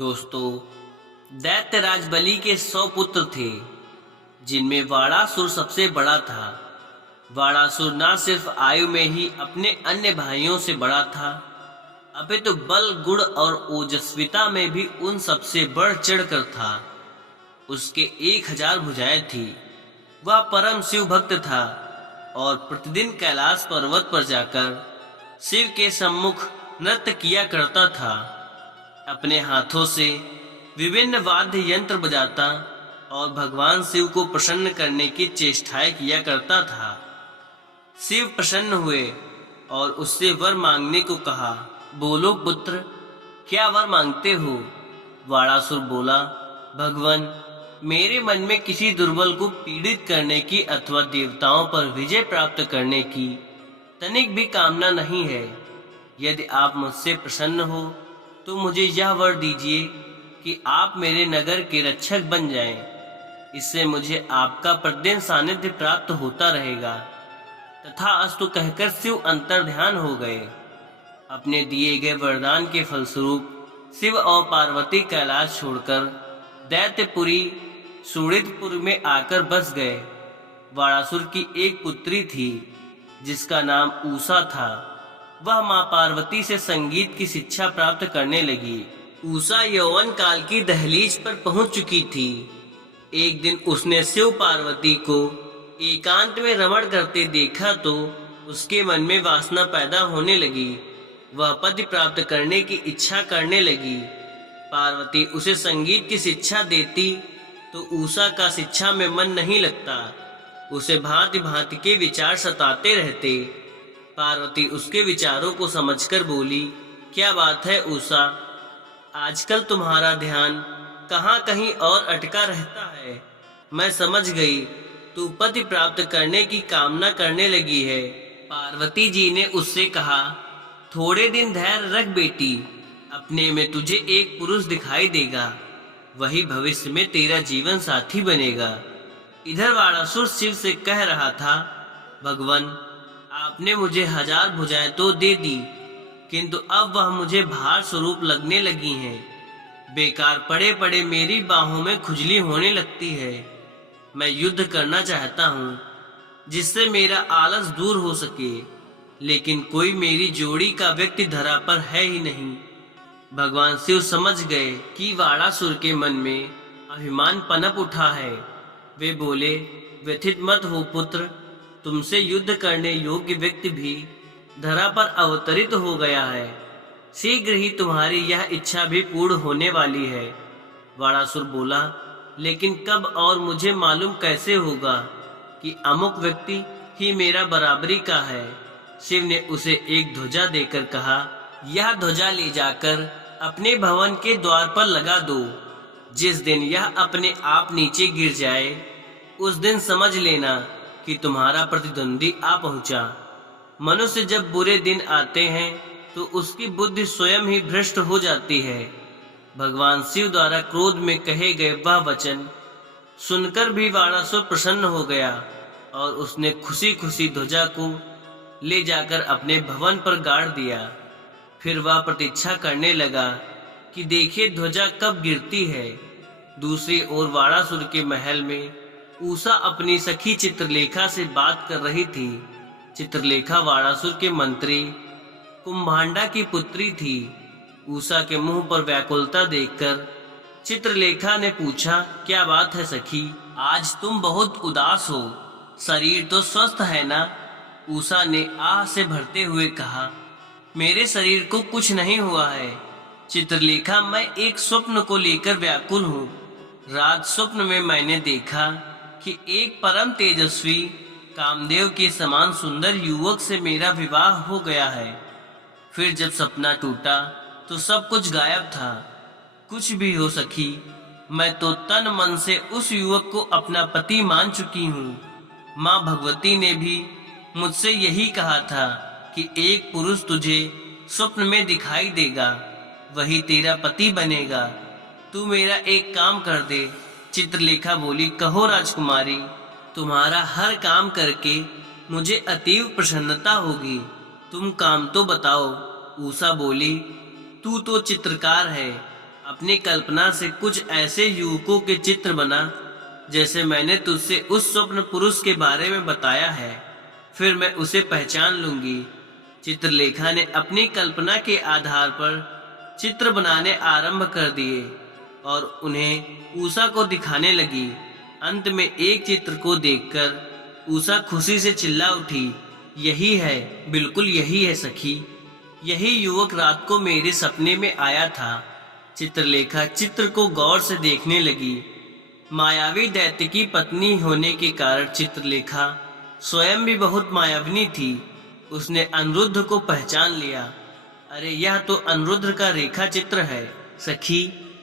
दोस्तों, दैत्यराज बलि के 100 पुत्र थे, जिनमें वाणासुर सबसे बड़ा था। वाणासुर न सिर्फ आयु में ही अपने अन्य भाइयों से बड़ा था, अपितु बल, गुण और ओजस्विता में भी उन सबसे बढ़ चढ़कर था। उसके 1000 भुजाएं थी। वह परम शिव भक्त था और प्रतिदिन कैलाश पर्वत पर जाकर शिव के सम्मुख नृत्य किया करता था। अपने हाथों से विभिन्न वाद्य यंत्र बजाता और भगवान शिव को प्रसन्न करने की चेष्टाएं किया करता था। शिव प्रसन्न हुए और उससे वर मांगने को कहा। बोलो पुत्र, क्या वर मांगते हो? वाणासुर बोला, भगवान, मेरे मन में किसी दुर्बल को पीड़ित करने की अथवा देवताओं पर विजय प्राप्त करने की तनिक भी कामना नहीं है। यदि आप मुझसे प्रसन्न हो तो मुझे यह वर दीजिए कि आप मेरे नगर के रक्षक बन जाएं। इससे मुझे आपका प्रतिदिन सानिध्य प्राप्त होता रहेगा। तथा अस्तु कहकर शिव अंतर्ध्यान हो गए। अपने दिए गए वरदान के फलस्वरूप शिव और पार्वती कैलाश छोड़कर दैत्यपुरी सुड़ितपुर में आकर बस गए। वाणासुर की एक पुत्री थी जिसका नाम उषा था। वह मां पार्वती से संगीत की शिक्षा प्राप्त करने लगी। उषा यौवन काल की दहलीज पर पहुंच चुकी थी। एक दिन उसने शिव पार्वती को एकांत में रमण करते देखा तो उसके मन में वासना पैदा होने लगी। वह पति प्राप्त करने की इच्छा करने लगी। पार्वती उसे संगीत की शिक्षा देती तो उषा का शिक्षा में मन नहीं लगता। उसे भांति भांति के विचार सताते रहते। पार्वती उसके विचारों को समझकर बोली, क्या बात है उषा, आजकल तुम्हारा ध्यान कहाँ कहीं और अटका रहता है। मैं समझ गई, तू पति प्राप्त करने की कामना करने लगी है। पार्वती जी ने उससे कहा, थोड़े दिन धैर्य रख बेटी, अपने में तुझे एक पुरुष दिखाई देगा, वही भविष्य में तेरा जीवन साथी बनेगा। इधर वाणासुर शिव से कह रहा था, भगवान, आपने मुझे 1000 भुजाएं तो दे दी, किंतु अब वह मुझे भार स्वरूप लगने लगी हैं। बेकार पड़े पड़े मेरी बाहों में खुजली होने लगती है। मैं युद्ध करना चाहता हूँ जिससे मेरा आलस दूर हो सके, लेकिन कोई मेरी जोड़ी का व्यक्ति धरा पर है ही नहीं। भगवान शिव समझ गए कि वाणासुर के मन में अभिमान पनप उठा है। वे बोले, व्यथित मत हो पुत्र, तुमसे युद्ध करने योग्य व्यक्ति भी धरा पर अवतरित हो गया है। शीघ्र ही तुम्हारी यह इच्छा भी पूर्ण होने वाली है। वाणासुर बोला, लेकिन कब और मुझे मालूम कैसे होगा कि अमुक व्यक्ति ही मेरा बराबरी का है? शिव ने उसे एक ध्वजा देकर कहा, यह ध्वजा ले जाकर अपने भवन के द्वार पर लगा दो। जिस दिन यह अपने आप नीचे गिर जाए, उस दिन समझ लेना कि तुम्हारा प्रतिद्वंदी आ पहुंचा। मनुष्य जब बुरे दिन आते हैं तो उसकी बुद्धि स्वयं ही भ्रष्ट हो जाती है। भगवान शिव द्वारा क्रोध में कहे गए वह वचन सुनकर भी वाणासुर प्रसन्न हो गया और उसने खुशी खुशी ध्वजा को ले जाकर अपने भवन पर गाड़ दिया। फिर वह प्रतीक्षा करने लगा कि देखिए ध्वजा कब गिरती है। दूसरी ओर वाणासुर के महल में उषा अपनी सखी चित्रलेखा से बात कर रही थी। चित्रलेखा वाणासुर के मंत्री कुंभांडा की पुत्री थी। उषा के मुंह पर व्याकुलता देखकर चित्रलेखा ने पूछा, क्या बात है सखी, आज तुम बहुत उदास हो, शरीर तो स्वस्थ है ना? उषा ने आह से भरते हुए कहा, मेरे शरीर को कुछ नहीं हुआ है चित्रलेखा, मैं एक स्वप्न को लेकर व्याकुल हूँ। रात स्वप्न में मैंने देखा कि एक परम तेजस्वी कामदेव के समान सुंदर युवक से मेरा विवाह हो गया है। फिर जब सपना टूटा तो सब कुछ गायब था। कुछ भी हो सखी, मैं तो तन मन से उस युवक को अपना पति मान चुकी हूँ। माँ भगवती ने भी मुझसे यही कहा था कि एक पुरुष तुझे स्वप्न में दिखाई देगा, वही तेरा पति बनेगा। तू मेरा एक काम कर दे। चित्रलेखा बोली, कहो राजकुमारी, तुम्हारा हर काम करके मुझे अतीव प्रसन्नता होगी। तुम काम तो बताओ। उषा बोली, तू तो चित्रकार है, अपनी कल्पना से कुछ ऐसे युवकों के चित्र बना जैसे मैंने तुझसे उस स्वप्न पुरुष के बारे में बताया है, फिर मैं उसे पहचान लूंगी। चित्रलेखा ने अपनी कल्पना के आधार पर चित्र बनाने आरंभ कर दिए और उन्हें उषा को दिखाने लगी। अंत में एक चित्र को देखकर उषा खुशी से चिल्ला उठी, यही है, बिल्कुल यही है सखी, यही युवक रात को मेरे सपने में आया था। चित्रलेखा चित्र को गौर से देखने लगी। मायावी दैत्य की पत्नी होने के कारण चित्रलेखा स्वयं भी बहुत मायाविनी थी। उसने अनिरुद्ध को पहचान लिया। अरे यह तो अनिरुद्ध का रेखा चित्र है सखी।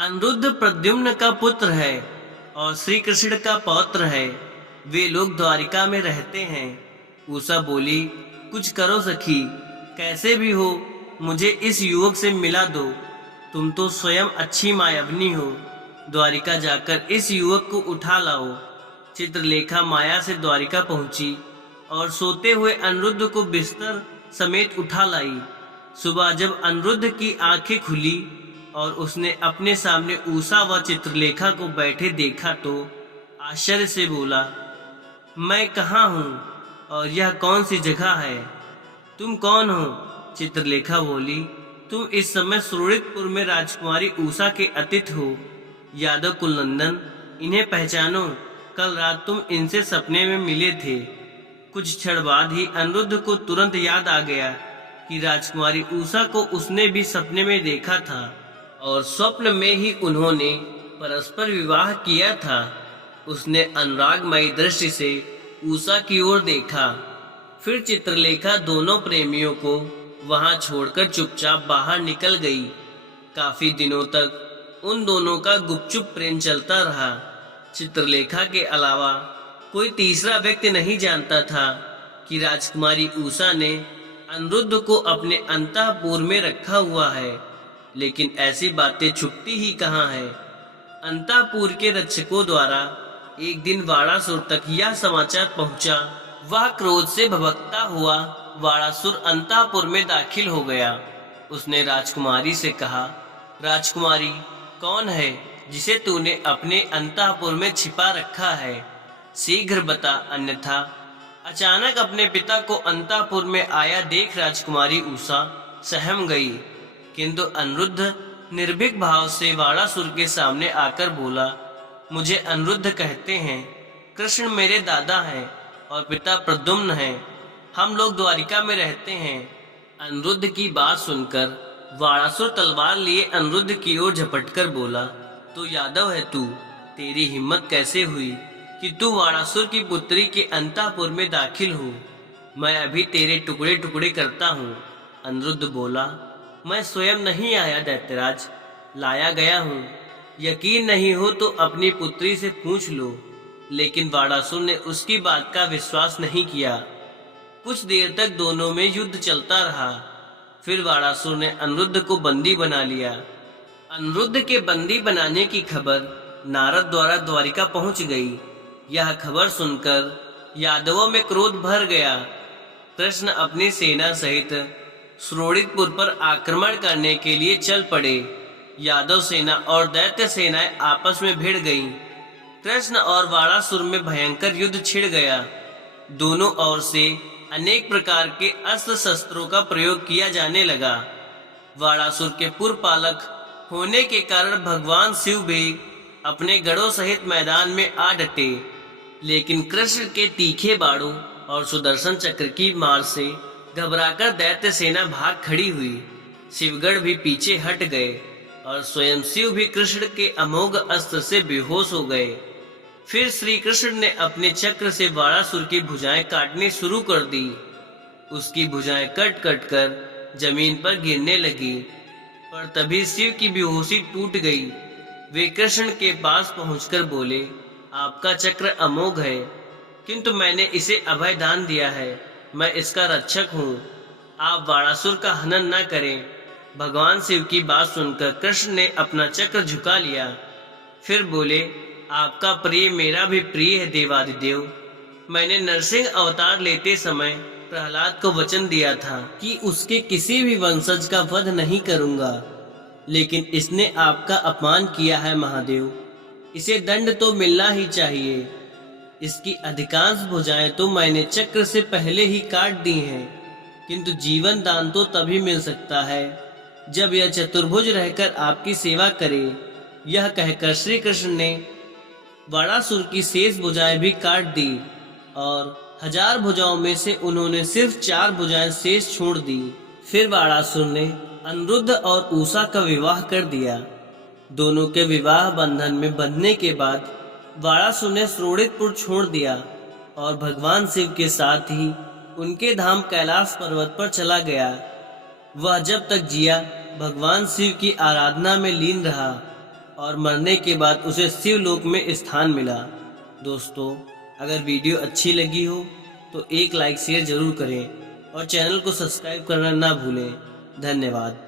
अनिरुद्ध प्रद्युम्न का पुत्र है और श्री कृष्ण का पौत्र है। वे लोग द्वारिका में रहते हैं। उषा बोली, कुछ करो सखी, कैसे भी हो मुझे इस युवक से मिला दो। तुम तो स्वयं अच्छी मायाविनी हो। द्वारिका जाकर इस युवक को उठा लाओ। चित्रलेखा माया से द्वारिका पहुंची और सोते हुए अनिरुद्ध को बिस्तर समेत उठा लाई। सुबह जब अनिरुद्ध की आंखें खुली और उसने अपने सामने उषा व चित्रलेखा को बैठे देखा तो आश्चर्य से बोला, मैं कहाँ हूँ और यह कौन सी जगह है? तुम कौन हो? चित्रलेखा बोली, तुम इस समय सुरृतपुर में राजकुमारी उषा के अतिथि हो। यादव कुलनंदन, इन्हें पहचानो, कल रात तुम इनसे सपने में मिले थे। कुछ क्षण बाद ही अनिरुद्ध को तुरंत याद आ गया कि राजकुमारी उषा को उसने भी सपने में देखा था और स्वप्न में ही उन्होंने परस्पर विवाह किया था। उसने अनुरागमयी दृष्टि से उषा की ओर देखा। फिर चित्रलेखा दोनों प्रेमियों को वहां छोड़कर चुपचाप बाहर निकल गई। काफी दिनों तक उन दोनों का गुपचुप प्रेम चलता रहा। चित्रलेखा के अलावा कोई तीसरा व्यक्ति नहीं जानता था कि राजकुमारी उषा ने अनिरुद्ध को अपने अंतःपुर में रखा हुआ है। लेकिन ऐसी बातें छुपती ही कहाँ है। अंतःपुर के रक्षकों द्वारा एक दिन वाड़ासुर तक यह समाचार पहुंचा। वह क्रोध से भभकता हुआ वाड़ासुर अंतःपुर में दाखिल हो गया। उसने राजकुमारी से कहा, राजकुमारी, कौन है जिसे तूने अपने अंतःपुर में छिपा रखा है? शीघ्र बता, अन्यथा। अचानक अपने पिता को अंतःपुर में आया देख राजकुमारी उषा सहम गई, किंतु अनिरुद्ध निर्भीक भाव से वाड़ासुर के सामने आकर बोला, मुझे अनिरुद्ध कहते हैं। कृष्ण मेरे दादा हैं और पिता प्रद्युम्न हैं। हम लोग द्वारिका में रहते हैं। अनिरुद्ध की बात सुनकर वाड़ासुर तलवार लिए अनिरुद्ध की ओर झपटकर बोला, तो यादव है तू? तेरी हिम्मत कैसे हुई कि तू वाड़ासुर की पुत्री के अंतःपुर में दाखिल हो? मैं अभी तेरे टुकड़े टुकड़े करता हूँ। अनिरुद्ध बोला, मैं स्वयं नहीं आया दैत्यराज, लाया गया हूँ। यकीन नहीं हो तो अपनी पुत्री से पूछ लो। लेकिन वाड़ासुर ने उसकी बात का विश्वास नहीं किया। कुछ देर तक दोनों में युद्ध चलता रहा। फिर वाड़ासुर ने अनिरुद्ध को बंदी बना लिया। अनिरुद्ध के बंदी बनाने की खबर नारद द्वारा द्वारिका पहुंच गई। यह खबर सुनकर यादवों में क्रोध भर गया। कृष्ण अपनी सेना सहित सुरृतपुर पर आक्रमण करने के लिए चल पड़े। यादव सेना और दैत्य सेनाएं आपस में भिड़ गईं। कृष्ण और वाड़ासुर में भयंकर युद्ध छिड़ गया। दोनों ओर से अनेक प्रकार के अस्त्र शस्त्रों का प्रयोग किया जाने लगा। वाड़ासुर के पुरपालक होने के कारण भगवान शिव भी अपने गढ़ों सहित मैदान में आ डटे। लेकिन कृष्ण के तीखे बाणों और सुदर्शन चक्र की मार से घबराकर दैत्य सेना भाग खड़ी हुई। शिवगढ़ भी पीछे हट गए और स्वयं शिव भी कृष्ण के अमोघ अस्त्र से बेहोश हो गए। फिर श्री कृष्ण ने अपने चक्र से वाड़ासुर की भुजाएं काटनी शुरू कर दी। उसकी भुजाएं कट कट कर जमीन पर गिरने लगी। पर तभी शिव की बेहोशी टूट गई। वे कृष्ण के पास पहुंचकर बोले, आपका चक्र अमोघ है, किंतु मैंने इसे अभय दान दिया है। मैं इसका रक्षक हूँ। आप वाड़ासुर का हनन न करें। भगवान शिव की बात सुनकर कृष्ण ने अपना चक्र झुका लिया। फिर बोले, आपका प्रिय मेरा भी प्रिय है देवादिदेव। मैंने नरसिंह अवतार लेते समय प्रहलाद को वचन दिया था कि उसके किसी भी वंशज का वध नहीं करूंगा। लेकिन इसने आपका अपमान किया है महादेव। इसे दंड तो मिलना ही चाहिए। इसकी अधिकांश भुजाएं तो मैंने चक्र से पहले ही काट दी हैं, किंतु जीवन दान तो तभी मिल सकता है जब यह चतुर्भुज रहकर आपकी सेवा करे। यह कहकर श्री कृष्ण ने वाणासुर की शेष भुजाएं भी काट दी और 1000 भुजाओं में से उन्होंने सिर्फ 4 भुजाएं शेष छोड़ दी। फिर वाणासुर ने अनिरुद्ध और उषा का विवाह कर दिया। दोनों के विवाह बंधन में बंधने के बाद वाणासुर ने श्रोणितपुर छोड़ दिया और भगवान शिव के साथ ही उनके धाम कैलाश पर्वत पर चला गया। वह जब तक जिया भगवान शिव की आराधना में लीन रहा और मरने के बाद उसे शिवलोक में स्थान मिला। दोस्तों, अगर वीडियो अच्छी लगी हो तो एक लाइक शेयर जरूर करें और चैनल को सब्सक्राइब करना ना भूलें। धन्यवाद।